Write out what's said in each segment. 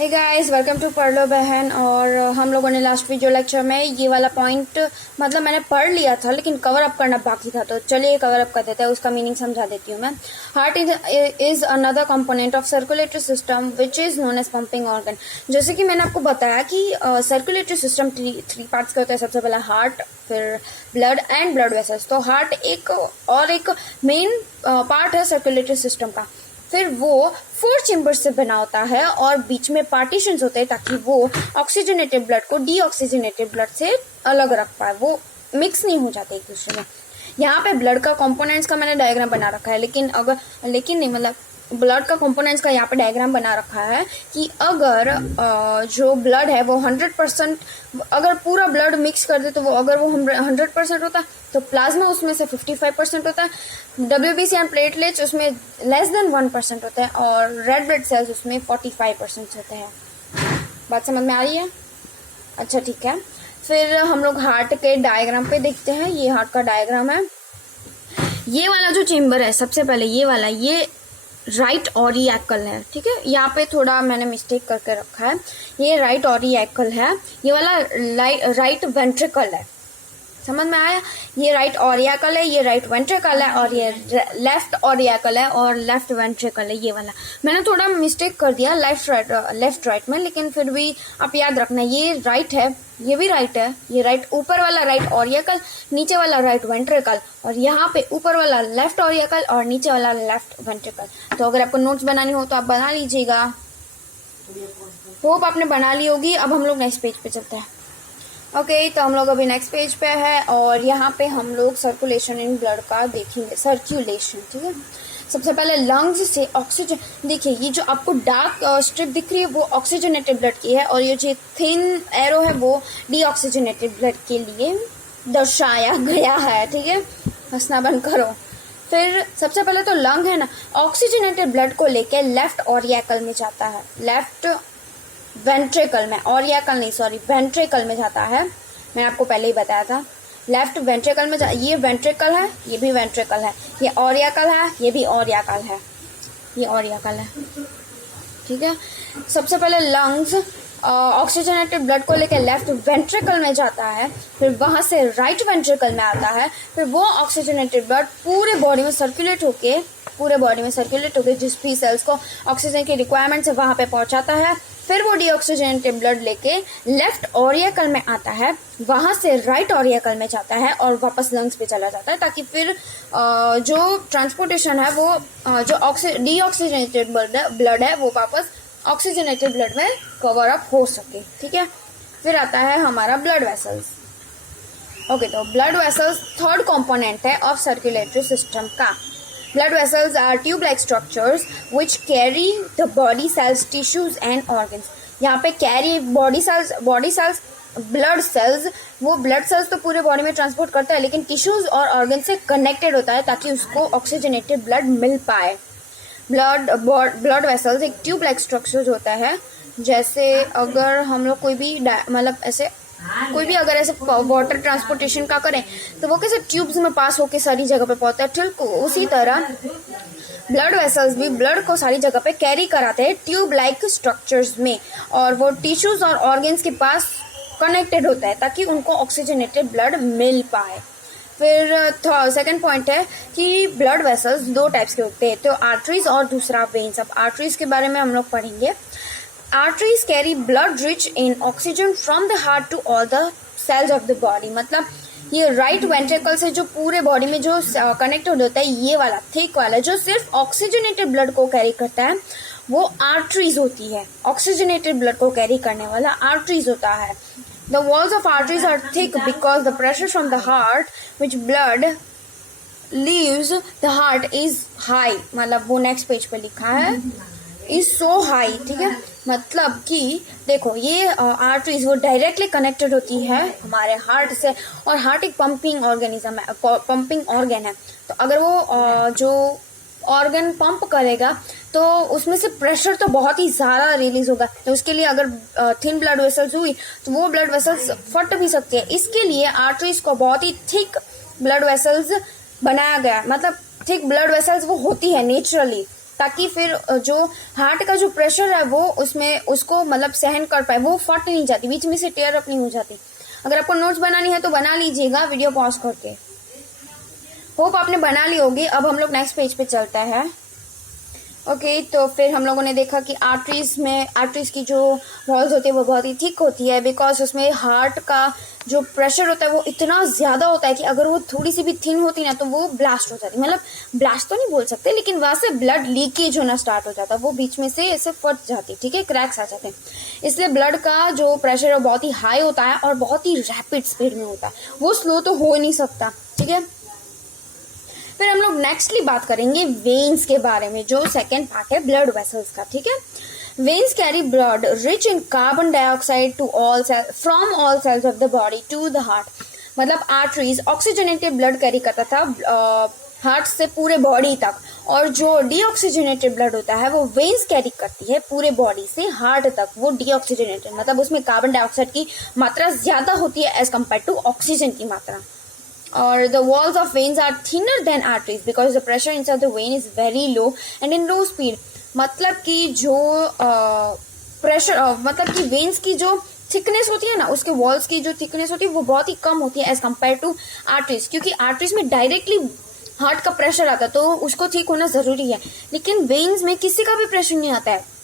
Hey guys, welcome to पढ़ लो बहन। और हम लोगों ने लास्ट वीडियो लेक्चर में ये वाला पॉइंट मतलब मैंने पढ़ लिया था लेकिन कवर अप करना बाकी था, तो चलिए कवर अप कर देते हैं। उसका मीनिंग समझा देती हूँ मैं। Heart is another component of circulatory system which is known as pumping organ. जैसे कि मैंने आपको बताया कि सर्कुलेटरी सिस्टम थ्री पार्ट्स के होते हैं। सबसे पहला हार्ट, फिर ब्लड एंड ब्लड वेसल्स। तो हार्ट एक मेन पार्ट है सर्कुलेटरी सिस्टम का। फिर वो 4 चेम्बर्स से बना होता है और बीच में पार्टीशंस होते हैं ताकि वो ऑक्सीजनेटेड ब्लड को डीऑक्सीजनेटेड ब्लड से अलग रख पाए, वो मिक्स नहीं हो जाते एक दूसरे में। यहाँ पे ब्लड का कंपोनेंट्स का मैंने डायग्राम बना रखा है, लेकिन नहीं मतलब ब्लड का कंपोनेंट्स का यहाँ पे डायग्राम बना रखा है कि अगर जो ब्लड है वो 100%, अगर पूरा ब्लड मिक्स कर दे तो वो 100% होता है तो प्लाज्मा उसमें से 55% होता है, WBC एंड प्लेटलेट्स उसमें लेस देन 1% होता है और रेड ब्लड सेल्स उसमें 45% होते हैं। बात समझ में आ रही है? अच्छा ठीक है। फिर हम लोग हार्ट के डायग्राम पे देखते हैं। ये हार्ट का डायग्राम है। ये वाला जो चेम्बर है, सबसे पहले ये वाला, ये राइट ऑरिएकल है, ठीक है। यहाँ पे थोड़ा मैंने मिस्टेक करके रखा है, ये राइट ऑरिएकल है, ये वाला राइट वेंट्रिकल है। समझ में आया? ये राइट ऑरिएकल है, ये राइट वेंट्रिकल है और ये लेफ्ट ऑरिएकल है और लेफ्ट वेंट्रिकल है। ये वाला मैंने थोड़ा मिस्टेक कर दिया लेफ्ट राइट में, लेकिन फिर भी आप याद रखना ये राइट है, ये भी राइट है। ये राइट ऊपर वाला राइट ऑरिएकल, नीचे वाला राइट वेंट्रिकल, और यहाँ पे ऊपर वाला लेफ्ट ऑरिएकल और नीचे वाला लेफ्ट वेंट्रिकल। तो अगर आपको नोट्स बनानी हो तो आप बना लीजिएगा। होप आपने बना ली होगी। अब हम लोग नेक्स्ट पेज पे चलते हैं। ओके, तो हम लोग अभी नेक्स्ट पेज पे है और यहाँ पे हम लोग सर्कुलेशन इन ब्लड का देखेंगे। सर्कुलेशन, ठीक है। सबसे पहले लंग्स से ऑक्सीजन, देखिए ये जो आपको डार्क स्ट्रिप दिख रही है वो ऑक्सीजनेटेड ब्लड की है और ये जो थिन एरो है वो डीऑक्सीजनेटेड ब्लड के लिए दर्शाया गया है, ठीक है। हंसना बंद करो। फिर सबसे पहले तो लंग है ना, ऑक्सीजनेटेड ब्लड को लेके लेफ्ट ऑरिएकल में जाता है, लेफ्ट वेंट्रिकल में, ऑरिएकल नहीं सॉरी वेंट्रिकल में जाता है। मैंने आपको पहले ही बताया था लेफ्ट वेंट्रिकल में ये वेंट्रिकल है, ये भी वेंट्रिकल है, ये ऑरिएकल है, ये भी ऑरिएकल है, ये ऑरिएकल है, ठीक है। सबसे पहले लंग्स ऑक्सीजनेटेड ब्लड को लेकर लेफ्ट वेंट्रिकल में जाता है, फिर वहां से राइट वेंट्रिकल में आता है, फिर वो ऑक्सीजनेटेड ब्लड पूरे बॉडी में सर्कुलेट होके जिस भी सेल्स को ऑक्सीजन की रिक्वायरमेंट है वहां पे पहुंचाता है। फिर वो डीऑक्सीजनेटेड ब्लड लेके लेफ्ट ऑरिएकल में आता है, वहां से राइट ऑरिएकल में जाता है और वापस लंग्स पे चला जाता है ताकि फिर जो ट्रांसपोर्टेशन है वो जो डीऑक्सीजनेटेड ब्लड है वो वापस ऑक्सीजनेटेड ब्लड में कवर अप हो सके, ठीक है। फिर आता है हमारा ब्लड वेसल्स। ओके, तो ब्लड वेसल्स थर्ड कंपोनेंट है ऑफ सर्कुलेटरी सिस्टम का। Blood vessels are tube-like structures which carry the body cells, tissues and organs. यहाँ पे carry body cells, blood cells, वो blood cells तो पूरे बॉडी में transport करता है लेकिन टिश्यूज और ऑर्गन से कनेक्टेड होता है ताकि उसको ऑक्सीजनेटेड ब्लड मिल पाए। ब्लड वेसल्स एक ट्यूब लाइक स्ट्रक्चर होता है। जैसे अगर हम लोग कोई भी मतलब ऐसे अगर ऐसे वाटर ट्रांसपोर्टेशन का करें तो वो कैसे ट्यूब्स में पास होके सारी जगह पे पहुंचता है, ठीक उसी तरह ब्लड वेसल्स भी ब्लड को सारी जगह पे कैरी कराते हैं ट्यूब लाइक स्ट्रक्चर्स में, और वो टिश्यूज और ऑर्गन्स के पास कनेक्टेड होता है ताकि उनको ऑक्सीजनेटेड ब्लड मिल पाए। फिर सेकंड पॉइंट है कि ब्लड वेसल्स 2 टाइप्स के होते हैं, तो आर्टरीज और दूसरा वेन्स। अब आर्टरीज के बारे में हम लोग पढ़ेंगे। Arteries carry blood rich in oxygen from the heart to all the cells of the body। मतलब ये राइट वेंट्रिकल से जो पूरे बॉडी में जो कनेक्टेड होता है, ये वाला थिक वाला जो सिर्फ ऑक्सीजनेटेड ब्लड को कैरी करता है वो आर्टरीज होती है। ऑक्सीजनेटेड ब्लड को कैरी करने वाला आर्टरीज होता है। The walls of arteries are thick because the pressure from the heart which blood leaves the heart is high। मतलब वो नेक्स्ट पेज पे लिखा है इज सो हाई, ठीक है। मतलब कि देखो ये आर्टरीज वो डायरेक्टली कनेक्टेड होती है हमारे हार्ट से, और हार्ट एक पंपिंग ऑर्गेनिज्म है, पंपिंग ऑर्गन है। तो अगर वो जो ऑर्गन पंप करेगा तो उसमें से प्रेशर तो बहुत ही ज्यादा रिलीज होगा, तो उसके लिए अगर थिन ब्लड वेसल्स हुई तो वो ब्लड वेसल्स फट भी सकते हैं। इसके लिए आर्टरीज को बहुत ही थिक ब्लड वेसल्स बनाया गया, मतलब थिक ब्लड वेसल्स वो होती है नेचुरली। ताकि फिर जो हार्ट का जो प्रेशर है वो उसको मतलब सहन कर पाए, वो फट नहीं जाती, बीच में से टेयर अप नहीं हो जाती। अगर आपको नोट्स बनानी है तो बना लीजिएगा वीडियो पॉज करके। होप आपने बना ली होगी। अब हम लोग नेक्स्ट पेज पे चलता है। ओके, तो फिर हम लोगों ने देखा कि आर्टरीज की जो वॉल्स होती है वो बहुत ही थिक होती है, बिकॉज उसमें हार्ट का जो प्रेशर होता है वो इतना ज़्यादा होता है कि अगर वो थोड़ी सी भी थिन होती ना तो वो ब्लास्ट हो जाती, मतलब ब्लास्ट तो नहीं बोल सकते, लेकिन वहाँ से ब्लड लीकेज होना स्टार्ट हो जाता है, वो बीच में से ऐसे फट जाती, ठीक है, क्रैक्स आ जाते हैं। इसलिए ब्लड का जो प्रेशर है बहुत ही हाई होता है और बहुत ही रैपिड स्पीड में होता है, वो स्लो तो हो ही नहीं सकता, ठीक है। फिर हम लोग नेक्स्टली बात करेंगे वेन्स के बारे में, जो सेकेंड पार्ट है ब्लड वेसल्स का, ठीक है। Veins carry blood rich in carbon dioxide to all cell from all cells of the body to the heart. मतलब आर्टरीज ऑक्सीजनेटेड ब्लड कैरी करता था हार्ट से पूरे बॉडी तक, और जो डीऑक्सीजनेटेड ब्लड होता है वो वेन्स कैरी करती है पूरे बॉडी से हार्ट तक, वो डीऑक्सीजनेटेड मतलब उसमें कार्बन डाइऑक्साइड की मात्रा ज्यादा होती है एज कम्पेयर टू ऑक्सीजन की मात्रा। और the walls of veins are thinner than arteries because the pressure inside the vein is very low and in low speed। मतलब कि जो प्रेशर मतलब कि वेन्स की जो थिकनेस होती है ना, उसके वॉल्स की जो थिकनेस होती है वो बहुत ही कम होती है एज कम्पेयर टू आर्टरीज, क्योंकि आर्टरीज में डायरेक्टली हार्ट का प्रेशर आता है तो उसको ठीक होना जरूरी है, लेकिन वेन्स में किसी का भी प्रेशर नहीं आता है।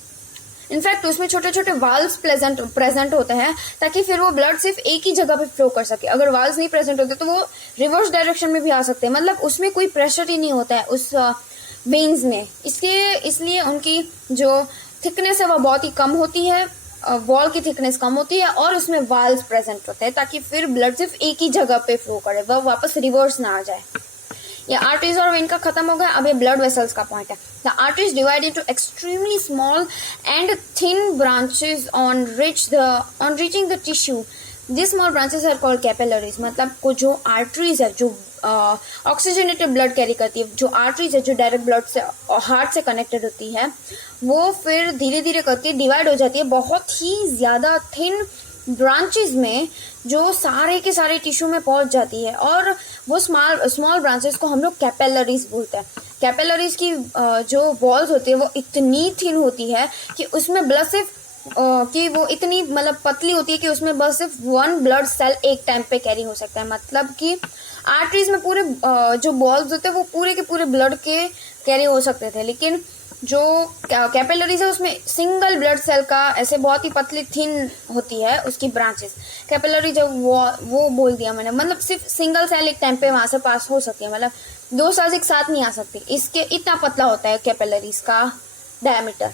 इनफैक्ट उसमें छोटे छोटे वाल्व्स प्रेजेंट होते हैं ताकि फिर वो ब्लड सिर्फ एक ही जगह पे फ्लो कर सके। अगर वाल्व्स नहीं प्रेजेंट होते तो वो रिवर्स डायरेक्शन में भी आ सकते हैं, मतलब उसमें कोई प्रेशर ही नहीं होता है उस वेन्स में, इसलिए उनकी जो थिकनेस है वो बहुत ही कम होती है, वॉल की थिकनेस कम होती है और उसमें वाल्व्स प्रेजेंट होते हैं ताकि फिर ब्लड सिर्फ एक ही जगह पे फ्लो करे, वह वापस रिवर्स ना आ जाए। ये आर्टरीज और वेन का खत्म हो गया, अब ये ब्लड वेसल्स का पॉइंट है। The arteries divide into extremely small and thin branches on reaching the tissue. This small branches are called capillaries. मतलब को जो आर्टरीज है जो ऑक्सीजनेटेड ब्लड कैरी करती है, जो आर्टरीज है जो डायरेक्ट ब्लड से हार्ट से कनेक्टेड होती है, वो फिर धीरे धीरे करके डिवाइड हो जाती है बहुत ही ज्यादा थिन ब्रांचेस में, जो सारे के सारे टिश्यू में पहुंच जाती है, और वो स्मॉल ब्रांचेस को हम लोग कैपिलरीज बोलते हैं। कैपिलरीज की जो वॉल्स होती है वो इतनी थिन होती है कि उसमें ब्लड सिर्फ कि वो इतनी मतलब पतली होती है कि उसमें बस सिर्फ 1 ब्लड सेल एक टाइम पे कैरी हो सकता है। मतलब कि आर्टरीज में पूरे जो बॉल्स होते हैं वो पूरे के पूरे ब्लड के कैरी हो सकते थे, लेकिन जो कैपिलरीज है उसमें सिंगल ब्लड सेल का ऐसे बहुत ही पतली थिन होती है उसकी ब्रांचेस। कैपिलरी जब वो बोल दिया मैंने, मतलब सिर्फ सिंगल सेल एक टाइम पे वहां से पास हो सकती है, मतलब 2 सेल्स एक साथ नहीं आ सकती, इसके इतना पतला होता है कैपिलरीज का डायमीटर।